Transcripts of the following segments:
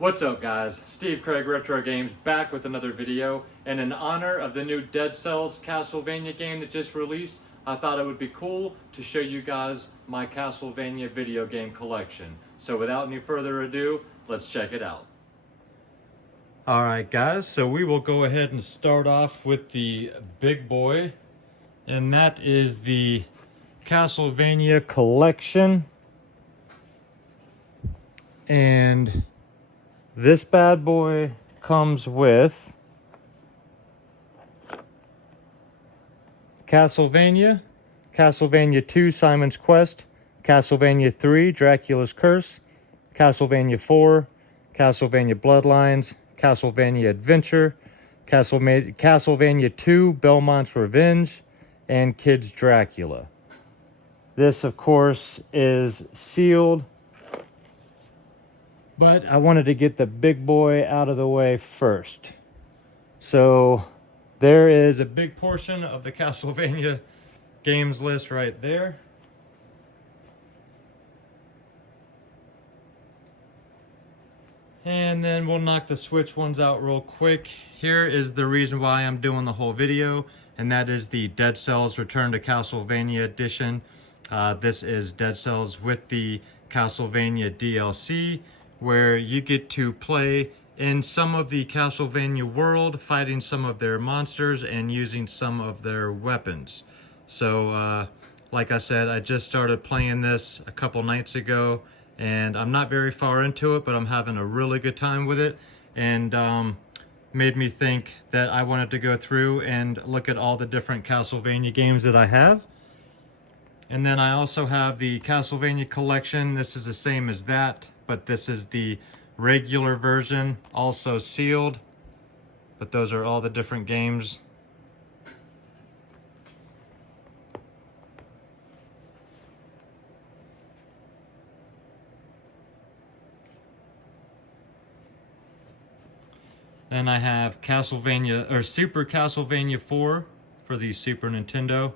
What's up guys, Steve Craig Retro Games back with another video, and in honor of the new Dead Cells Castlevania game that just released, I thought it would be cool to show you guys my Castlevania video game collection. So without any further ado, let's check it out. Alright guys, so we will go ahead and start off with the big boy, and that is the Castlevania Collection. And this bad boy comes with Castlevania, Castlevania 2 Simon's Quest, Castlevania 3 Dracula's Curse, Castlevania 4, Castlevania Bloodlines, Castlevania Adventure, Castlevania 2 Belmont's Revenge, and Kid's Dracula. This, of course, is sealed, but I wanted to get the big boy out of the way first. So there is a big portion of the Castlevania games list right there. And then we'll knock the Switch ones out real quick. Here is the reason why I'm doing the whole video, and that is the Dead Cells Return to Castlevania edition. This is Dead Cells with the Castlevania DLC, where you get to play in some of the Castlevania world, fighting some of their monsters and using some of their weapons. So, like I said, I just started playing this a couple nights ago, and I'm not very far into it, but I'm having a really good time with it, and made me think that I wanted to go through and look at all the different Castlevania games that I have. And then I also have the Castlevania Collection. This is the same as that, but this is the regular version, also sealed. But those are all the different games. Then I have Castlevania, or Super Castlevania 4 for the Super Nintendo.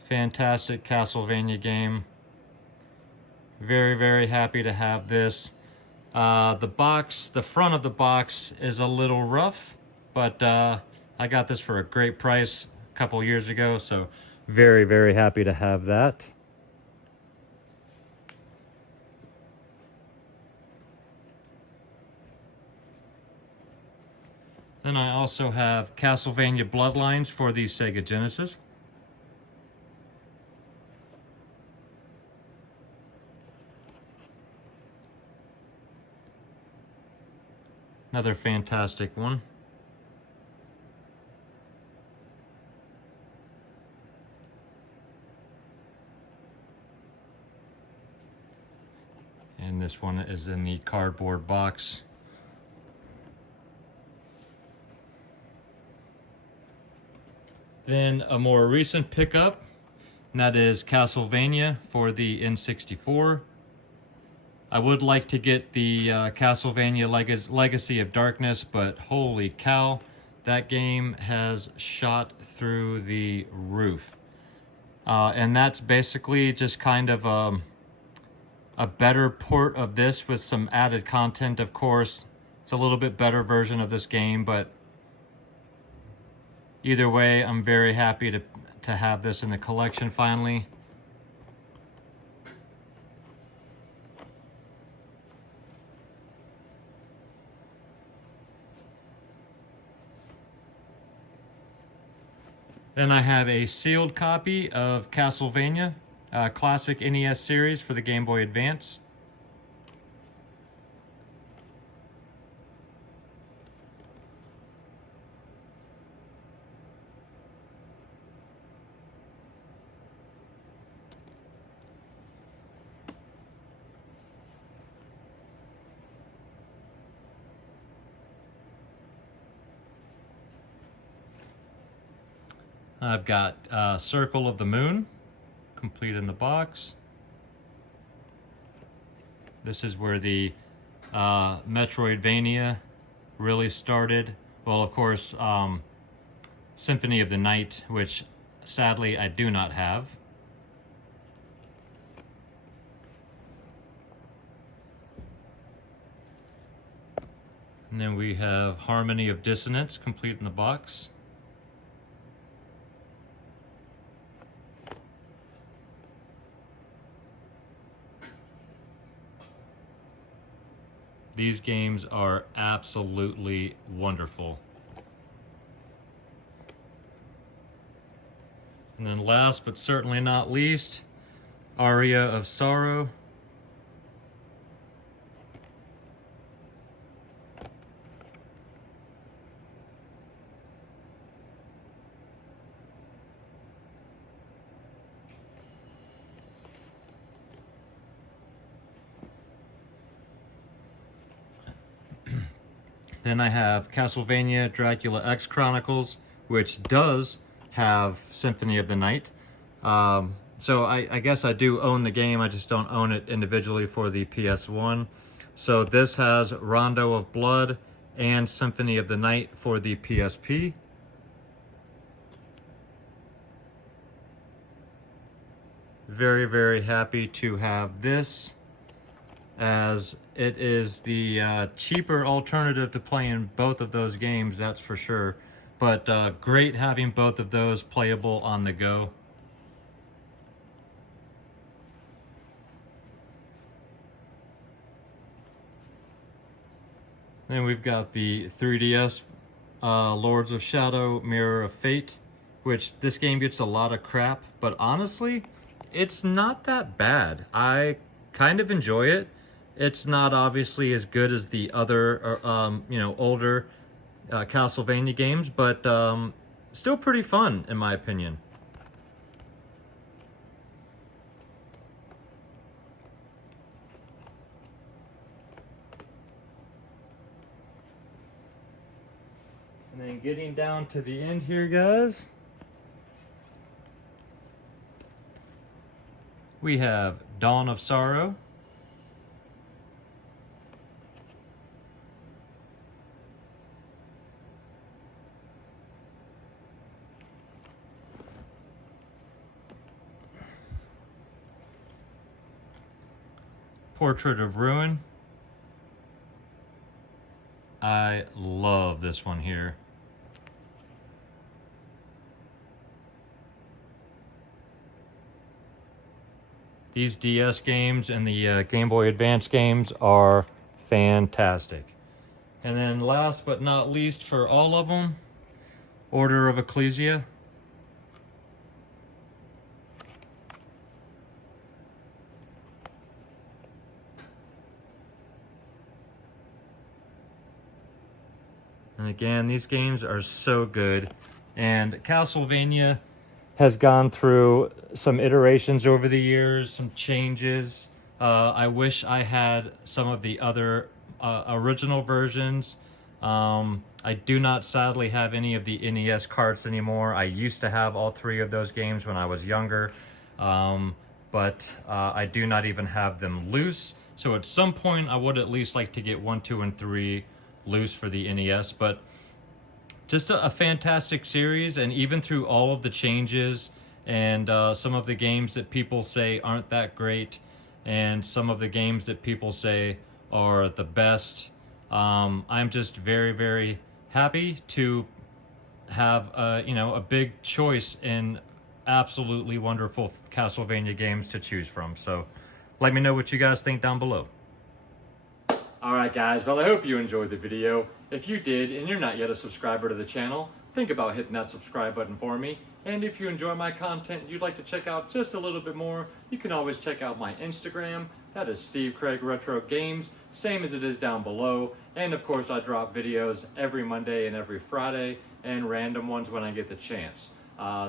Fantastic Castlevania game. Very, very happy to have this. The front of the box is a little rough, but I got this for a great price a couple years ago, so very, very happy to have that. Then I also have Castlevania Bloodlines for the Sega Genesis. Another fantastic one. And this one is in the cardboard box. Then a more recent pickup, and that is Castlevania for the N64. I would like to get the Castlevania Legacy of Darkness, but holy cow, that game has shot through the roof. And that's basically just kind of a better port of this with some added content, of course. It's a little bit better version of this game, but either way, I'm very happy to have this in the collection finally. Then I have a sealed copy of Castlevania, classic NES series for the Game Boy Advance. I've got Circle of the Moon, complete in the box. This is where the Metroidvania really started. Well, of course, Symphony of the Night, which sadly I do not have. And then we have Harmony of Dissonance complete in the box. These games are absolutely wonderful. And then last but certainly not least, Aria of Sorrow. Then I have Castlevania Dracula X Chronicles, which does have Symphony of the Night. So I guess I do own the game, I just don't own it individually for the PS1. So this has Rondo of Blood and Symphony of the Night for the PSP. Very, very happy to have this, as it is the cheaper alternative to playing both of those games, that's for sure. But great having both of those playable on the go. Then we've got the 3DS Lords of Shadow Mirror of Fate, which this game gets a lot of crap, but honestly, it's not that bad. I kind of enjoy it. It's not obviously as good as the other, older Castlevania games, but still pretty fun in my opinion. And then getting down to the end here, guys, we have Dawn of Sorrow. Portrait of Ruin. I love this one here. These DS games and the Game Boy Advance games are fantastic. And then last but not least for all of them, Order of Ecclesia. And again, these games are so good. And Castlevania has gone through some iterations over the years, some changes. I wish I had some of the other original versions. I do not sadly have any of the NES carts anymore. I used to have all three of those games when I was younger, but I do not even have them loose. So at some point I would at least like to get 1, 2, and 3 loose for the NES, but just a fantastic series. And even through all of the changes and some of the games that people say aren't that great, and some of the games that people say are the best, I'm just very, very happy to have a big choice in absolutely wonderful Castlevania games to choose from. So let me know what you guys think down below. Alright guys, well I hope you enjoyed the video. If you did and you're not yet a subscriber to the channel, think about hitting that subscribe button for me. And if you enjoy my content and you'd like to check out just a little bit more, you can always check out my Instagram. That is Steve Craig Retro Games, same as it is down below. And of course I drop videos every Monday and every Friday, and random ones when I get the chance.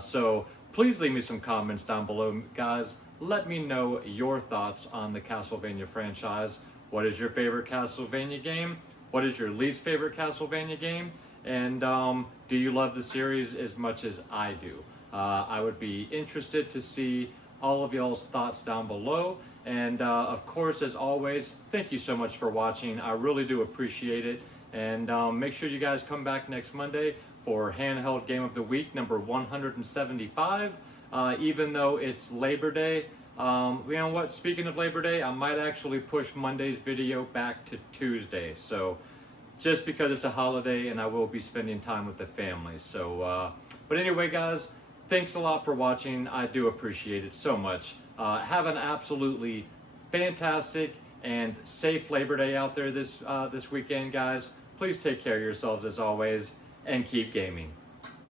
So please leave me some comments down below, guys. Let me know your thoughts on the Castlevania franchise. What is your favorite Castlevania game? What is your least favorite Castlevania game? And do you love the series as much as I do? I would be interested to see all of y'all's thoughts down below. And of course, as always, thank you so much for watching. I really do appreciate it. And make sure you guys come back next Monday for Handheld Game of the Week number 175. Even though it's Labor Day, you know what, speaking of Labor Day, I might actually push Monday's video back to Tuesday. So just because it's a holiday and I will be spending time with the family. So, but anyway, guys, thanks a lot for watching. I do appreciate it so much. Have an absolutely fantastic and safe Labor Day out there this weekend, guys. Please take care of yourselves as always and keep gaming.